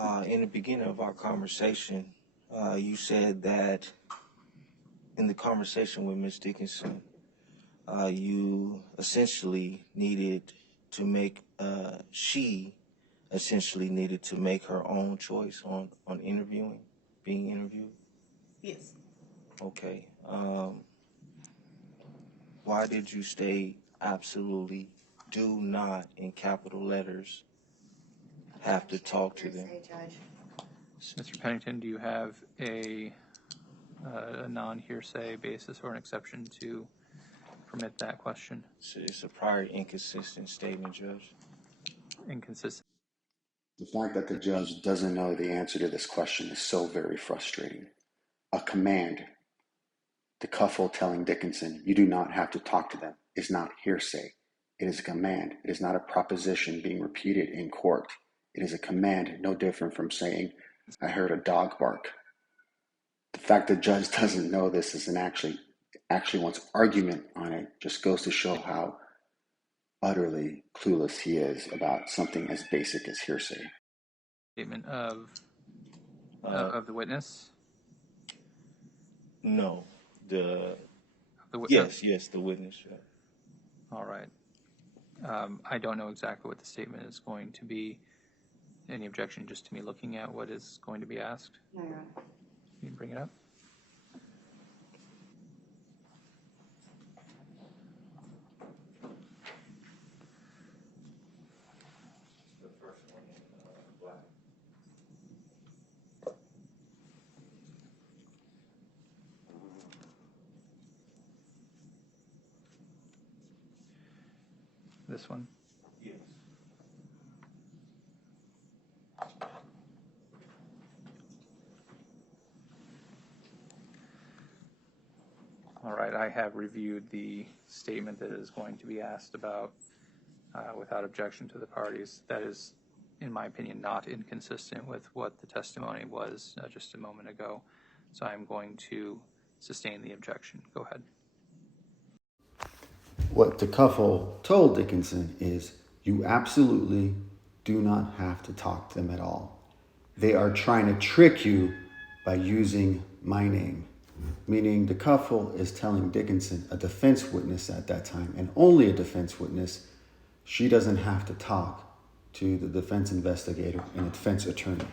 In the beginning of our conversation, you said that in the conversation with Ms. Dickinson, you essentially needed to make, she essentially needed to make her own choice on interviewing, being interviewed? Yes. Okay. Why did you state absolutely do not, in capital letters, have to talk to them? Mr. Pennington, do you have a non-hearsay basis or an exception to permit that question? It's a prior inconsistent statement, Judge. Inconsistent. The fact that the judge doesn't know the answer to this question is so very frustrating. A command, Decoufle telling Dickinson, you do not have to talk to them, is not hearsay. It is a command. It is not a proposition being repeated in court. It is a command no different from saying, I heard a dog bark. The fact the judge doesn't know this is actually wants argument on it just goes to show how utterly clueless he is about something as basic as hearsay. Statement of the witness? No. The Yes, the witness. Yeah. All right. I don't know exactly what the statement is going to be. Any objection just to me looking at what is going to be asked? No, Your Honor. You can bring it up. The first one in black. This one? Yes. All right. I have reviewed the statement that is going to be asked about without objection to the parties. That is, in my opinion, not inconsistent with what the testimony was just a moment ago. So I'm going to sustain the objection. Go ahead. What Decoufle told Dickinson is, you absolutely do not have to talk to them at all. They are trying to trick you by using my name. Meaning Decoufle is telling Dickinson, a defense witness at that time, and only a defense witness, she doesn't have to talk to the defense investigator and a defense attorney.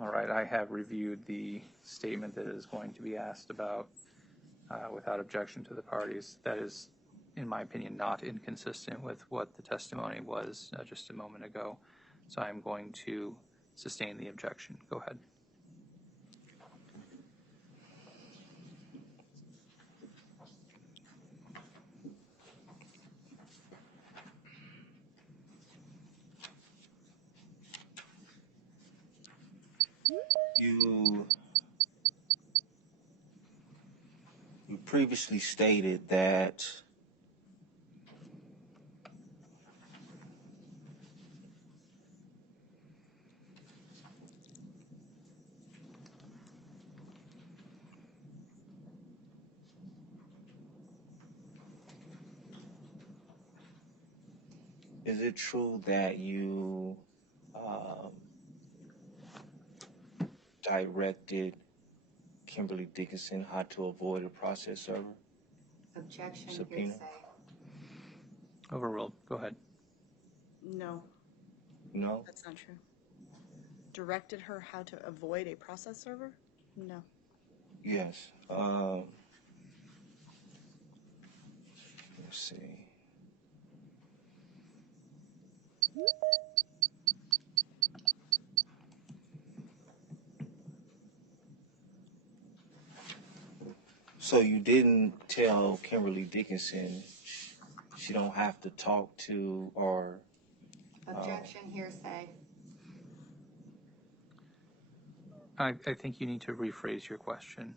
All right. I have reviewed the statement that is going to be asked about without objection to the parties. That is, in my opinion, not inconsistent with what the testimony was just a moment ago. So I'm going to sustain the objection. Go ahead. You previously stated that is it true that you directed Kimberly Dickinson how to avoid a process server? Objection, Subpoena. hearsay. Overruled. Go ahead. No, No? that's not true. Directed her how to avoid a process server? No. Yes. Let's see. So you didn't tell Kimberly Dickinson she don't have to talk to or Objection, hearsay. I think you need to rephrase your question,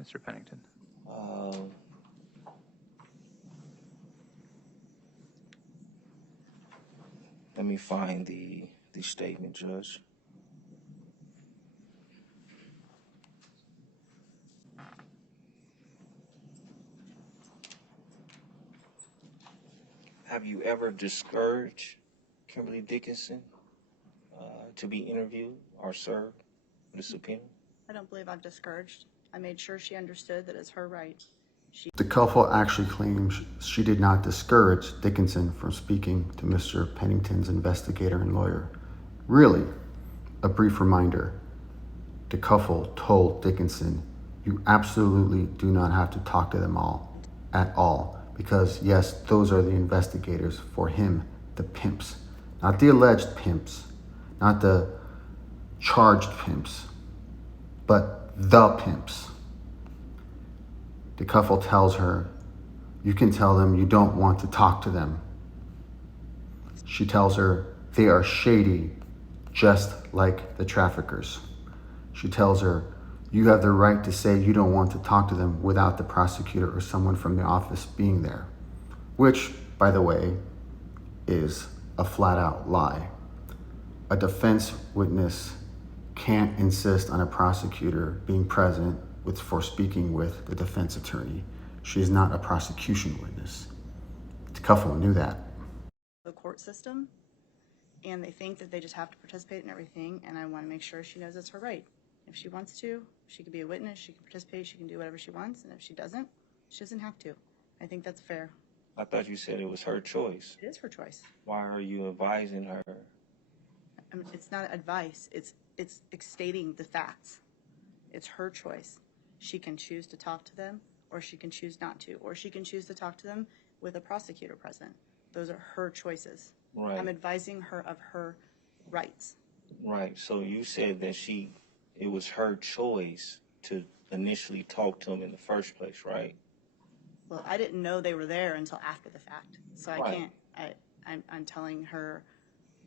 Mr. Pennington. Let me find the statement, Judge. Have you ever discouraged Kimberly Dickinson to be interviewed or served with a subpoena? I don't believe I've discouraged. I made sure she understood that it's her right. Decoufle actually claims she did not discourage Dickinson from speaking to Mr. Pennington's investigator and lawyer. Really, a brief reminder. Decoufle told Dickinson, you absolutely do not have to talk to them all, at all, because yes, those are the investigators for him, the pimps. Not the alleged pimps, not the charged pimps, but the pimps. Decoufle tells her, you can tell them you don't want to talk to them. She tells her they are shady, just like the traffickers. She tells her, you have the right to say you don't want to talk to them without the prosecutor or someone from the office being there, which, by the way, is a flat-out lie. A defense witness can't insist on a prosecutor being present for speaking with the defense attorney. She is not a prosecution witness. Decoufle knew that. The court system, and they think that they just have to participate in everything, and I want to make sure she knows it's her right. If she wants to, she can be a witness, she can participate, she can do whatever she wants, and if she doesn't have to. I think that's fair. I thought you said it was her choice. It is her choice. Why are you advising her? I mean, it's not advice, it's stating the facts. It's her choice. She can choose to talk to them, or she can choose not to, or she can choose to talk to them with a prosecutor present. Those are her choices. Right. I'm advising her of her rights. Right. So you said that it was her choice to initially talk to him in the first place, right? Well, I didn't know they were there until after the fact, so I Right. can't. I'm telling her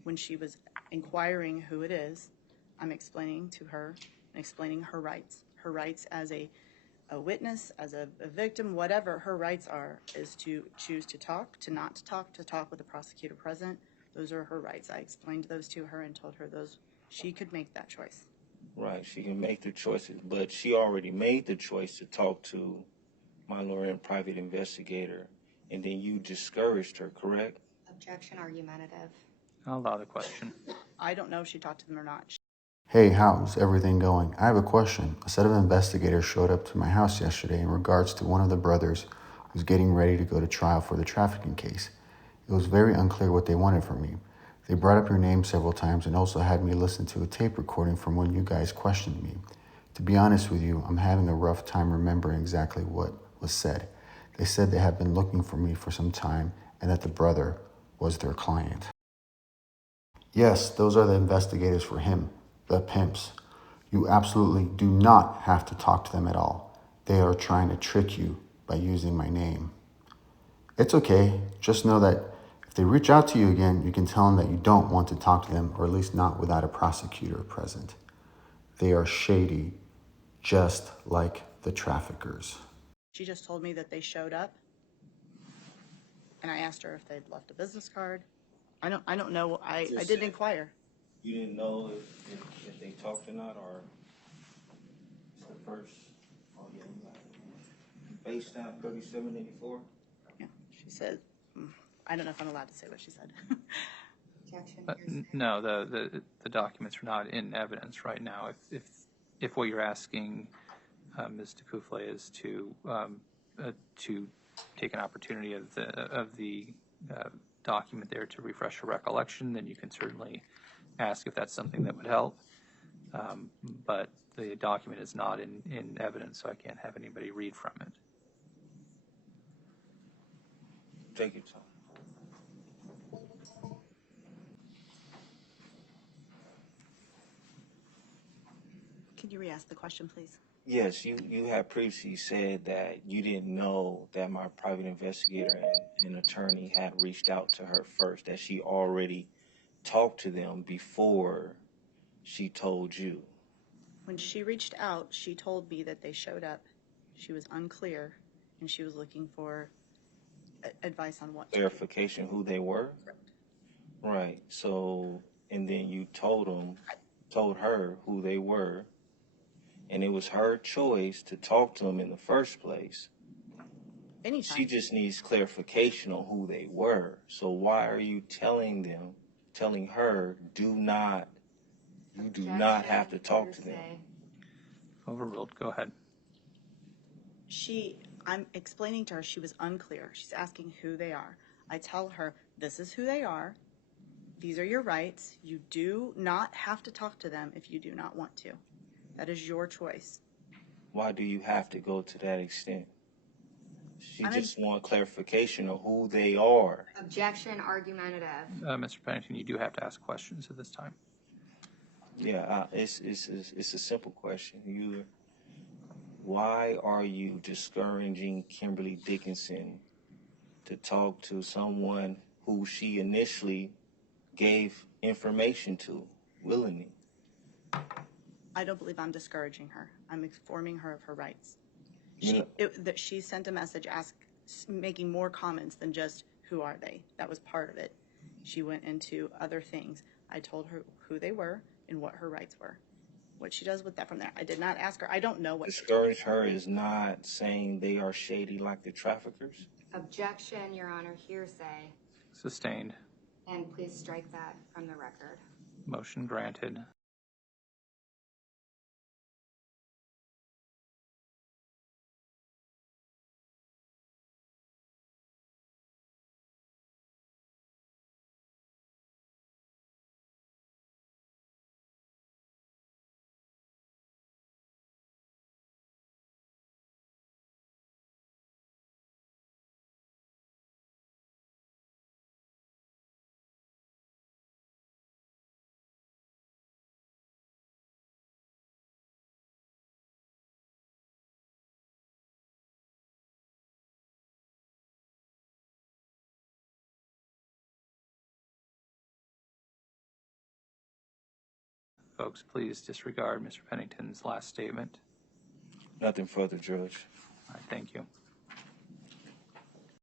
when she was inquiring who it is. I'm explaining to her, explaining her rights as a witness, as a victim, whatever her rights are, is to choose to talk, to not to talk with the prosecutor present. Those are her rights. I explained those to her and told her she could make that choice. Right. She can make the choices, but she already made the choice to talk to my lawyer and private investigator, and then you discouraged her, correct? Objection argumentative. I'll allow the question. I don't know if she talked to them or not. Hey, how's everything going? I have a question. A set of investigators showed up to my house yesterday in regards to one of the brothers who's getting ready to go to trial for the trafficking case. It was very unclear what they wanted from me. They brought up your name several times and also had me listen to a tape recording from when you guys questioned me. To be honest with you, I'm having a rough time remembering exactly what was said. They said they had been looking for me for some time and that the brother was their client. Yes, those are the investigators for him, the pimps. You absolutely do not have to talk to them at all. They are trying to trick you by using my name. It's okay. Just know that if they reach out to you again, you can tell them that you don't want to talk to them, or at least not without a prosecutor present. They are shady, just like the traffickers. She just told me that they showed up, and I asked her if they'd left a business card. I don't know. I didn't inquire. You didn't know if they talked or not, or it's the first. Oh yeah, you got it. Base stamp 3784. Yeah, she said. I don't know if I'm allowed to say what she said. Objection. No, the documents are not in evidence right now. If what you're asking, Ms. Decoufle, is to take an opportunity of the document there to refresh your recollection, then you can certainly ask if that's something that would help. But the document is not in evidence, so I can't have anybody read from it. Take your time. Could you re-ask the question, please? Yes, you had previously said that you didn't know that my private investigator and attorney had reached out to her first, that she already talked to them before she told you. When she reached out, she told me that they showed up. She was unclear, and she was looking for advice on what to do. Clarification who they were? Correct. Right. So, and then you told her who they were, and it was her choice to talk to them in the first place. Anytime. She just needs clarification on who they were. So why are you telling her, you do not have to talk to them? Hearsay. Overruled. Go ahead. I'm explaining to her she was unclear. She's asking who they are. I tell her, this is who they are. These are your rights. You do not have to talk to them if you do not want to. That is your choice. Why do you have to go to that extent? She just wants clarification of who they are. Objection, argumentative. Mr. Pennington, you do have to ask questions at this time. Yeah, it's a simple question. Why are you discouraging Kimberly Dickinson to talk to someone who she initially gave information to willingly? I don't believe I'm discouraging her. I'm informing her of her rights. You know- That she sent a message making more comments than just who are they. That was part of it. She went into other things. I told her who they were and what her rights were. What she does with that from there. I did not ask her. I don't know what. Discourage her is not saying they are shady like the traffickers. Objection, Your Honor, hearsay. Sustained. And please strike that from the record. Motion granted. Folks, please disregard Mr. Pennington's last statement. Nothing further, Judge. All right, thank you.